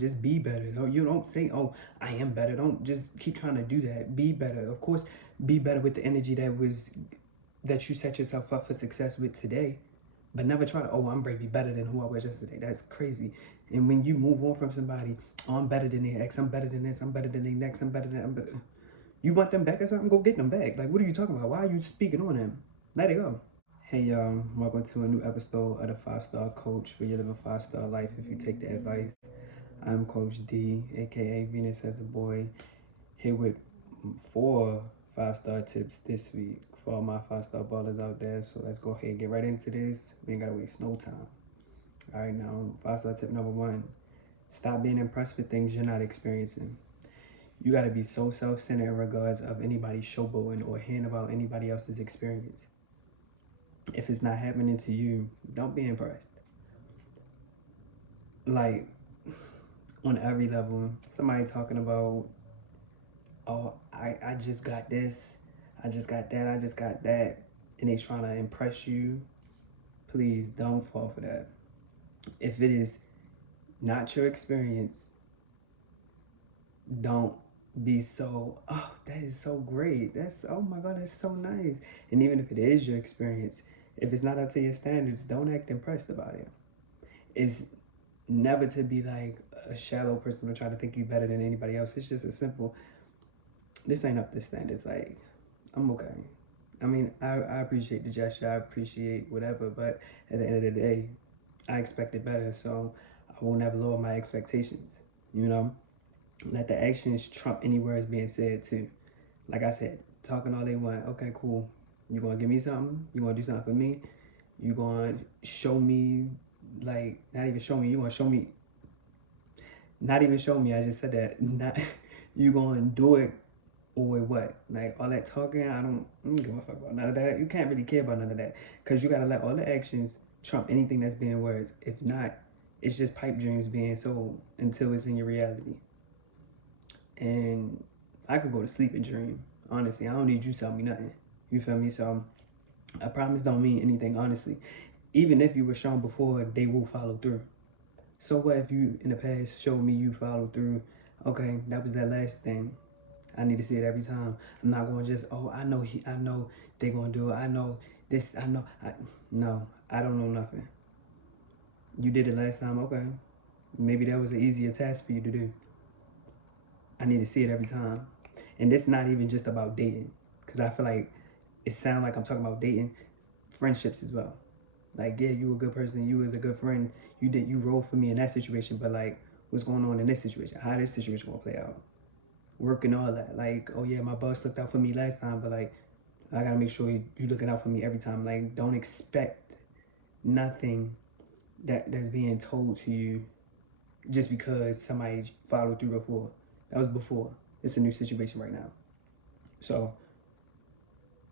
just be better. You don't say, oh, I am better. Don't just keep trying to do that. Be better. Of course, be better with the energy that you set yourself up for success with today. But never try to, oh, I'm going to be better than who I was yesterday. That's crazy. And when you move on from somebody, oh, I'm better than their ex, I'm better than this, I'm better than their next, I'm better than, I'm better. You want them back or something? Go get them back. Like, what are you talking about? Why are you speaking on them? Let it go. Hey y'all, welcome to a new episode of the 5-Star Coach, where you live a 5-star life if you take the advice. I'm Coach D, aka Venus as a Boy, here with 4 5-star tips this week for all my 5-star ballers out there. So let's go ahead and get right into this. We ain't gotta waste no time. All right, now 5-star tip number 1: stop being impressed with things you're not experiencing. You gotta be so self-centered in regards of anybody showboating or hearing about anybody else's experience. If it's not happening to you, don't be impressed. Like, on every level, somebody talking about, oh, I just got this, I just got that, I just got that, and they trying to impress you. Please don't fall for that. If it is not your experience, don't be so, oh, that is so great. That's, oh my God, that's so nice. And even if it is your experience, if it's not up to your standards, don't act impressed about it. It's never to be like a shallow person or try to think you better than anybody else. It's just a simple, this ain't up to standards. Like, I'm okay. I mean, I appreciate the gesture, I appreciate whatever, but at the end of the day, I expected better, so I will never lower my expectations, you know? Let the actions trump any words being said too. Like I said, talking all they want, okay, cool. You gonna give me something? You gonna do something for me? You gonna show me, like, not even show me, you gonna show me, not even show me, I just said that, not, you gonna do it or what? Like, all that talking, I don't give a fuck about none of that. You can't really care about none of that, because you gotta let all the actions trump anything that's being words. If not, it's just pipe dreams being sold until it's in your reality. And I could go to sleep and dream. Honestly, I don't need you to tell me nothing. You feel me? So I promise don't mean anything, honestly. Even if you were shown before, they will follow through. So what if you in the past showed me you followed through? Okay, that was that last thing. I need to see it every time. I'm not going to just, oh, I know they're going to do it. I know this, no, I don't know nothing. You did it last time, okay. Maybe that was an easier task for you to do. I need to see it every time. And this not even just about dating, because I feel like it sounds like I'm talking about dating, friendships as well. Like, yeah, you a good person, you was a good friend, you rolled for me in that situation, but like, what's going on in this situation? How this situation gonna play out? Work and all that. Like, oh yeah, my boss looked out for me last time, but like, I gotta make sure you looking out for me every time. Like, don't expect nothing that's being told to you just because somebody followed through before. That was before. It's a new situation right now. So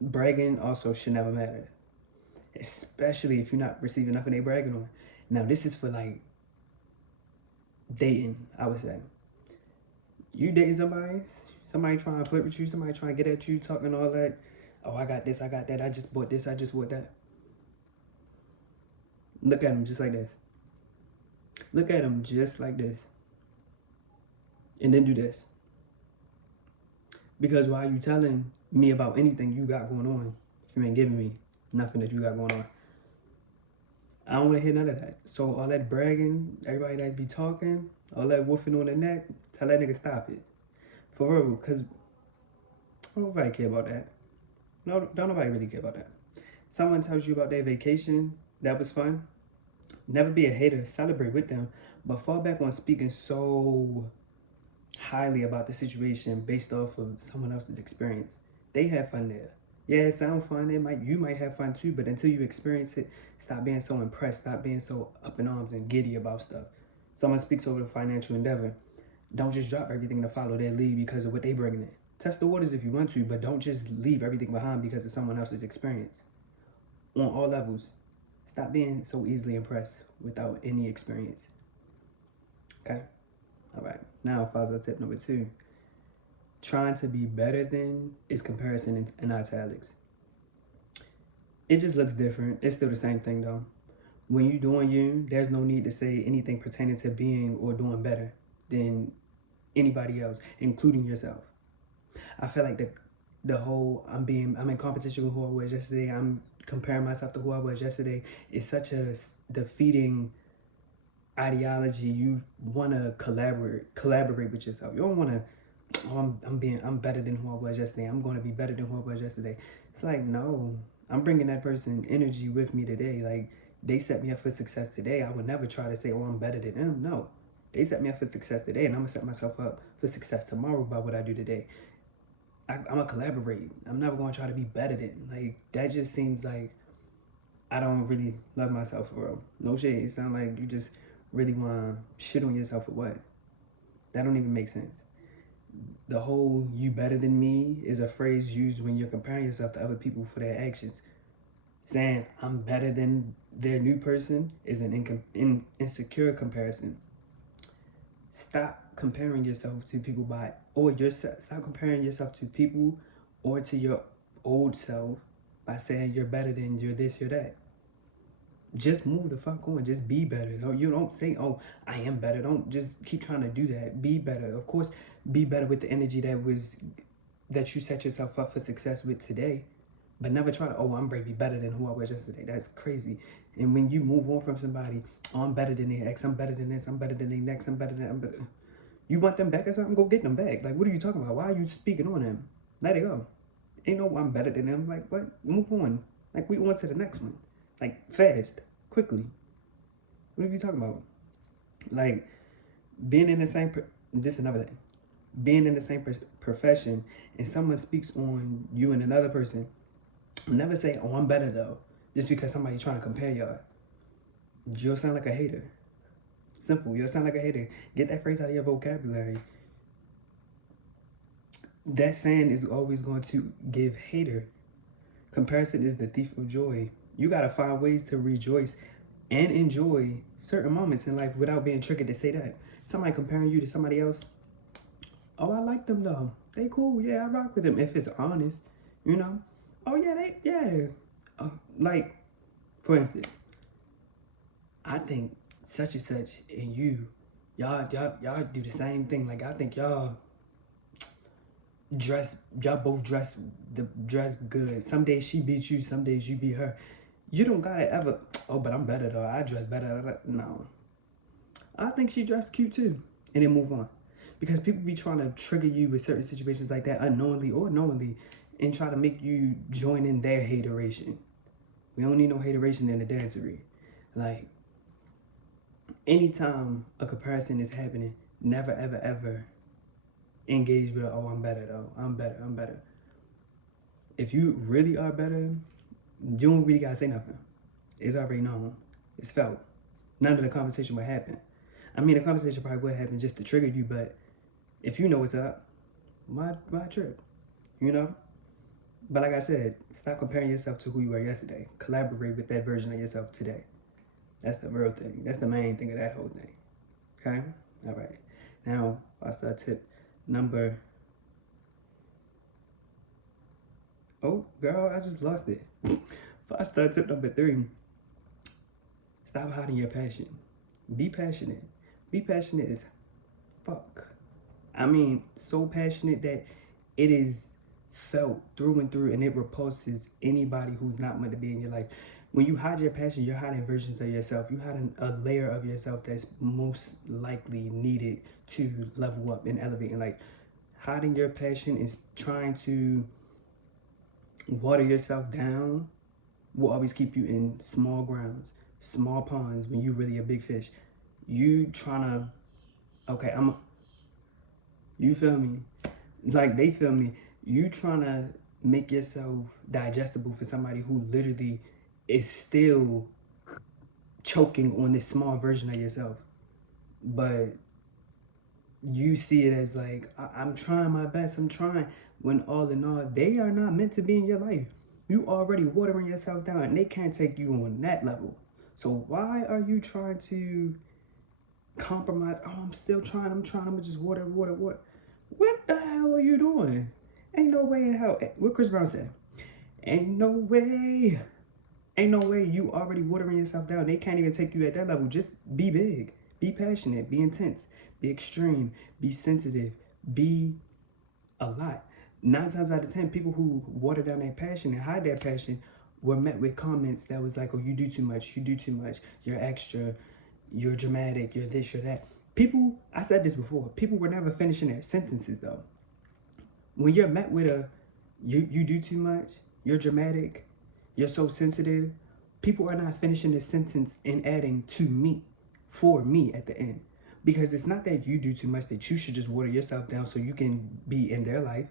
bragging also should never matter, especially if you're not receiving nothing they bragging on. Now this is for like dating, I would say. You dating somebody trying to flirt with you, somebody trying to get at you, talking all that. Oh, I got this, I got that, I just bought this, I just bought that. Look at them just like this. Look at them just like this. And then do this. Because why are you telling me about anything you got going on if you ain't giving me nothing that you got going on? I don't want to hear none of that. So all that bragging, everybody that be talking, all that woofing on the neck, tell that nigga stop it. For real, because nobody care about that. No, don't nobody really care about that. Someone tells you about their vacation, that was fun. Never be a hater, celebrate with them, but fall back on speaking so highly about the situation based off of someone else's experience. They had fun there. Yeah, it sounds fun. You might have fun too, but until you experience it, stop being so impressed. Stop being so up in arms and giddy about stuff. Someone speaks over the financial endeavor. Don't just drop everything to follow their lead because of what they bring in. Test the waters if you want to, but don't just leave everything behind because of someone else's experience. On all levels, stop being so easily impressed without any experience. Okay? All right, now positive tip number 2. Trying to be better than is comparison in italics. It just looks different. It's still the same thing though. When you're doing you, there's no need to say anything pertaining to being or doing better. than anybody else, including yourself. I feel like the whole I'm in competition with who I was yesterday. I'm comparing myself to who I was yesterday. Is such a defeating ideology. You want to collaborate with yourself. You don't want to. Oh, I'm better than who I was yesterday. I'm going to be better than who I was yesterday. It's like, no, I'm bringing that person energy with me today. Like, they set me up for success today. I would never try to say, oh, I'm better than them. No, they set me up for success today, and I'm gonna set myself up for success tomorrow by what I do today. I'm gonna collaborate. I'm never gonna try to be better than. Like, that just seems like I don't really love myself for real. No shade. It sounds like you just really want to shit on yourself for what? That don't even make sense. The whole "you better than me" is a phrase used when you're comparing yourself to other people for their actions. Saying I'm better than their new person is an insecure comparison. Stop comparing yourself to people stop comparing yourself to people or to your old self by saying you're better than you're this, you're that. Just move the fuck on. Just be better. You don't say, oh, I am better. Don't just keep trying to do that. Be better. Of course, be better with the energy that you set yourself up for success with today. But never try to, oh, I'm going to be better than who I was yesterday. That's crazy. And when you move on from somebody, oh, I'm better than their ex, I'm better than this, I'm better than their next, I'm better than, I'm better. You want them back or something? Go get them back. Like, what are you talking about? Why are you speaking on them? Let it go. Ain't no I'm better than them. Like, what? Move on. Like, we on to the next one. Like, fast, quickly. What are you talking about? Like, being in the same, this is another thing. Being in the same profession and someone speaks on you and another person, never say, oh, I'm better though, just because somebody trying to compare y'all. You'll sound like a hater. Simple, you'll sound like a hater. Get that phrase out of your vocabulary. That saying is always going to give hater. Comparison is the thief of joy. You gotta find ways to rejoice and enjoy certain moments in life without being triggered to say that. Somebody comparing you to somebody else, oh, I like them though. They cool, yeah, I rock with them. If it's honest, you know. Oh yeah. Like, for instance, I think such and such and y'all do the same thing. Like, I think y'all both dress good. Some days she beats you, some days you beat her. You don't gotta ever, oh, but I'm better though. I dress better. No. I think she dressed cute too. And then move on. Because people be trying to trigger you with certain situations like that, unknowingly or knowingly, and try to make you join in their hateration. We don't need no hateration in the dancery. Like, anytime a comparison is happening, never, ever, ever engage with, oh, I'm better though. I'm better. If you really are better, you don't really gotta say nothing. It's already known. It's felt. None of the conversation would happen. I mean, the conversation probably would happen just to trigger you, but if you know what's up, why trip? You know? But like I said, stop comparing yourself to who you were yesterday. Collaborate with that version of yourself today. That's the real thing. That's the main thing of that whole thing. Okay? All right. Now, I'll start tip number... Oh, girl, I just lost it. I'll start tip number 3. Stop hiding your passion. Be passionate. Be passionate as fuck. I mean, so passionate that it is felt through and through, and it repulses anybody who's not meant to be in your life. When you hide your passion, you're hiding versions of yourself. You're hiding a layer of yourself that's most likely needed to level up and elevate. And like, hiding your passion is trying to water yourself down will always keep you in small grounds, small ponds when you're really a big fish. You trying to, okay, you feel me? Like, they feel me. You trying to make yourself digestible for somebody who literally is still choking on this small version of yourself. But you see it as like, I'm trying my best, I'm trying. When all in all, they are not meant to be in your life. You already watering yourself down, and they can't take you on that level. So why are you trying to compromise? Oh, I'm still trying, I'm just water. What the hell are you doing? Ain't no way in hell. What Chris Brown said? Ain't no way you already watering yourself down. They can't even take you at that level. Just be big. Be passionate, be intense, be extreme, be sensitive, be a lot. 9 times out of 10, people who water down their passion and hide their passion were met with comments that was like, oh, you do too much, you're extra, you're dramatic, you're this, you're that. People, I said this before, people were never finishing their sentences though. When you're met with a, you do too much, you're dramatic, you're so sensitive, people are not finishing the sentence and adding to me, for me at the end. Because it's not that you do too much, that you should just water yourself down so you can be in their life.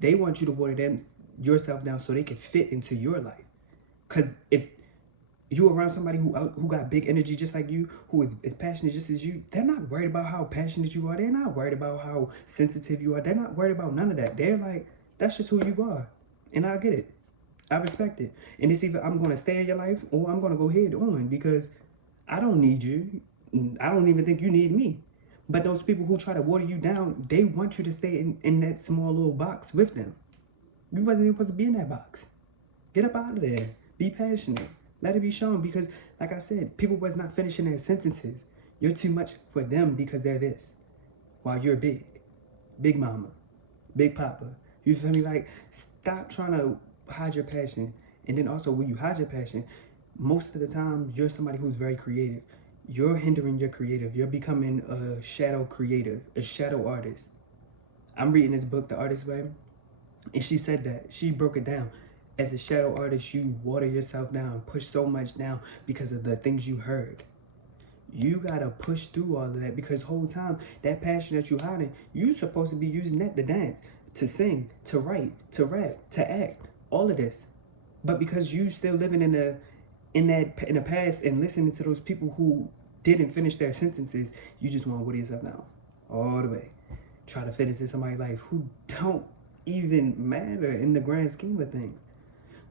They want you to water yourself down so they can fit into your life. Because if you around somebody who got big energy just like you, who is passionate just as you, they're not worried about how passionate you are. They're not worried about how sensitive you are. They're not worried about none of that. They're like, that's just who you are. And I get it. I respect it. And it's either I'm going to stay in your life or I'm going to go head on, because I don't need you. I don't even think you need me. But those people who try to water you down, they want you to stay in that small little box with them. You wasn't even supposed to be in that box. Get up out of there. Be passionate. Let it be shown, because, like I said, people was not finishing their sentences. You're too much for them because they're this, while you're big. Big mama. Big papa. You feel me? Like, stop trying to hide your passion. And then also, when you hide your passion, most of the time, you're somebody who's very creative. You're hindering your creative. You're becoming a shadow creative, a shadow artist. I'm reading this book, The Artist's Way, and she said that. She broke it down. As a shadow artist, you water yourself down, push so much down because of the things you heard. You gotta push through all of that, because the whole time, that passion that you hiding, you supposed to be using that to dance, to sing, to write, to rap, to act, all of this. But because you still living in the past and listening to those people who didn't finish their sentences, you just want to water yourself down all the way. Try to fit into somebody's life who don't even matter in the grand scheme of things.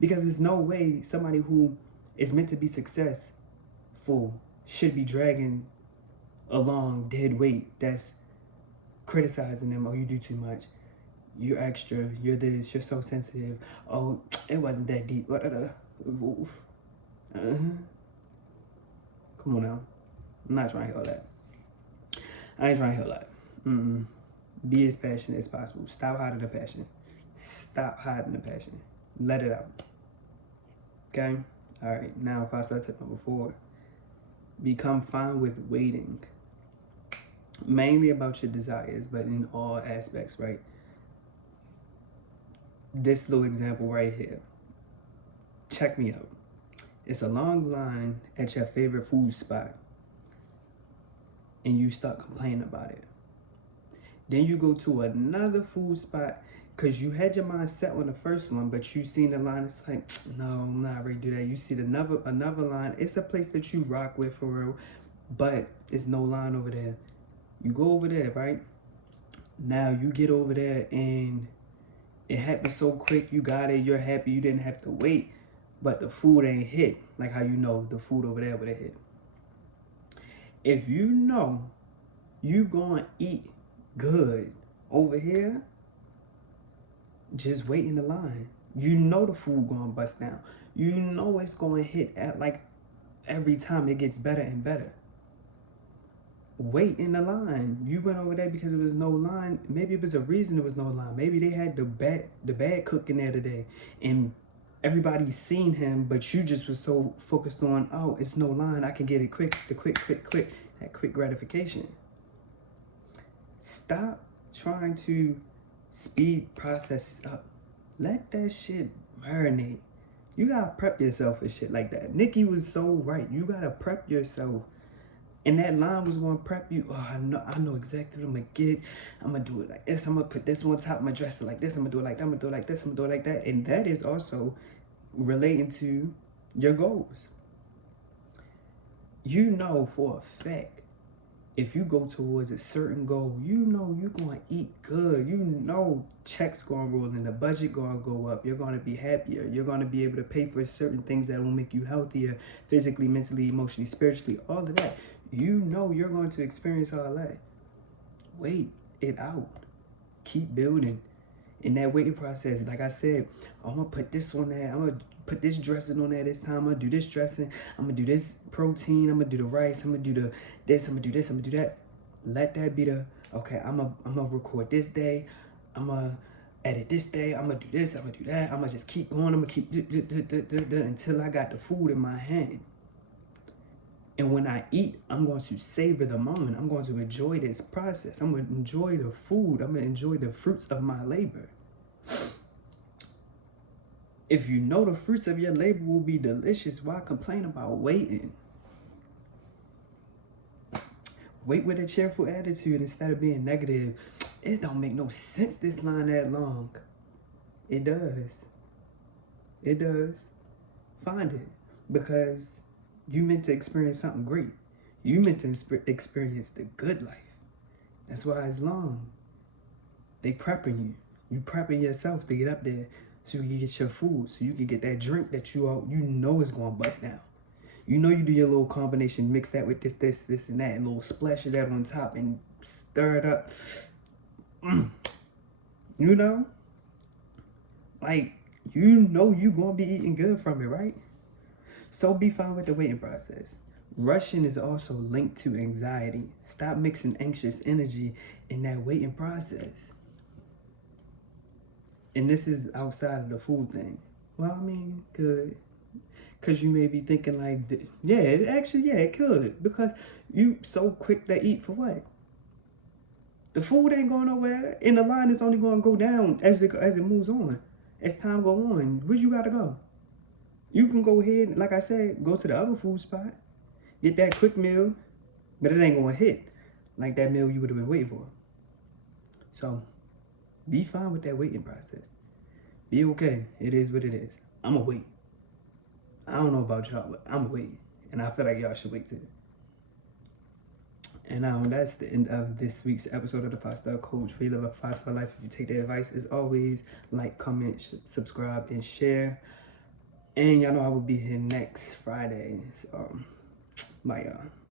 Because there's no way somebody who is meant to be successful should be dragging along dead weight that's criticizing them. Oh, you do too much. You're extra. You're this. You're so sensitive. Oh, it wasn't that deep. Come on now. I'm not trying to hear all that. I ain't trying to hear all that. Be as passionate as possible. Stop hiding the passion. Stop hiding the passion. Let it out. Okay? Alright, now if I start tip number 4, become fine with waiting. Mainly about your desires, but in all aspects, right? This little example right here. Check me out. It's a long line at your favorite food spot, and you start complaining about it. Then you go to another food spot because you had your mind set on the first one, but you seen the line. It's like, no, I'm not ready to do that. You see another line. It's a place that you rock with for real, but it's no line over there. You go over there, right? Now you get over there and it happened so quick. You got it. You're happy. You didn't have to wait. But the food ain't hit. Like how you know the food over there would have hit. If you know you gonna eat good over here, just wait in the line. You know the food gonna bust down. You know it's gonna hit at like every time it gets better and better. Wait in the line. You went over there because there was no line. Maybe it was a reason there was no line. Maybe they had the bad cook in there today, and everybody's seen him, but you just was so focused on, oh, it's no line, I can get it quick, that quick gratification. Stop trying to speed processes up. Let that shit marinate. You gotta prep yourself for shit like that. Nikki was so right. You gotta prep yourself. And that line was gonna prep you. Oh, I know exactly what I'm gonna get. I'm gonna do it like this. I'm gonna put this on top. I'm gonna dress it like this. I'm gonna do it like that. I'm gonna do it like this. I'm gonna do it like that. And that is also relating to your goals. You know for a fact, if you go towards a certain goal, you know you're gonna eat good. You know checks gonna roll in, the budget gonna go up. You're gonna be happier. You're gonna be able to pay for certain things that will make you healthier, physically, mentally, emotionally, spiritually, all of that. You know you're going to experience all that. Wait it out. Keep building. In that waiting process, like I said, I'm gonna put this on there. I'm gonna put this dressing on there this time. I'm gonna do this dressing. I'm gonna do this protein. I'm gonna do the rice. I'm gonna do this. I'm gonna do this. I'm gonna do that. Let that be the, okay, I'm gonna record this day. I'm gonna edit this day. I'm gonna do this. I'm gonna do that. I'm gonna just keep going. I'm gonna keep until I got the food in my hand. And when I eat, I'm going to savor the moment. I'm going to enjoy this process. I'm going to enjoy the food. I'm going to enjoy the fruits of my labor. If you know the fruits of your labor will be delicious, why complain about waiting? Wait with a cheerful attitude instead of being negative. It don't make no sense this line that long. It does. It does. Find it. Because you meant to experience something great. You meant to experience the good life. That's why it's long. They prepping you. You prepping yourself to get up there so you can get your food, so you can get that drink that you know is going to bust down. You know you do your little combination, mix that with this, and that, and a little splash of that on top and stir it up. You know? Like, you know you going to be eating good from it, right? So be fine with the waiting process. Rushing is also linked to anxiety. Stop mixing anxious energy in that waiting process. And this is outside of the food thing. Well, I mean, good. Because you may be thinking like, yeah, it could. Because you so quick to eat for what? The food ain't going nowhere. And the line is only going to go down as it moves on. As time go on, where you got to go? You can go ahead, like I said, go to the other food spot, get that quick meal, but it ain't gonna hit like that meal you would have been waiting for. So be fine with that waiting process. Be okay. It is what it is. I'ma wait. I don't know about y'all, but I'ma wait. And I feel like y'all should wait too. And that's the end of this week's episode of the 5-Star Coach. We live a 5-star life. If you take the advice, as always, like, comment, subscribe, and share. And y'all know I will be here next Friday. So, bye, y'all.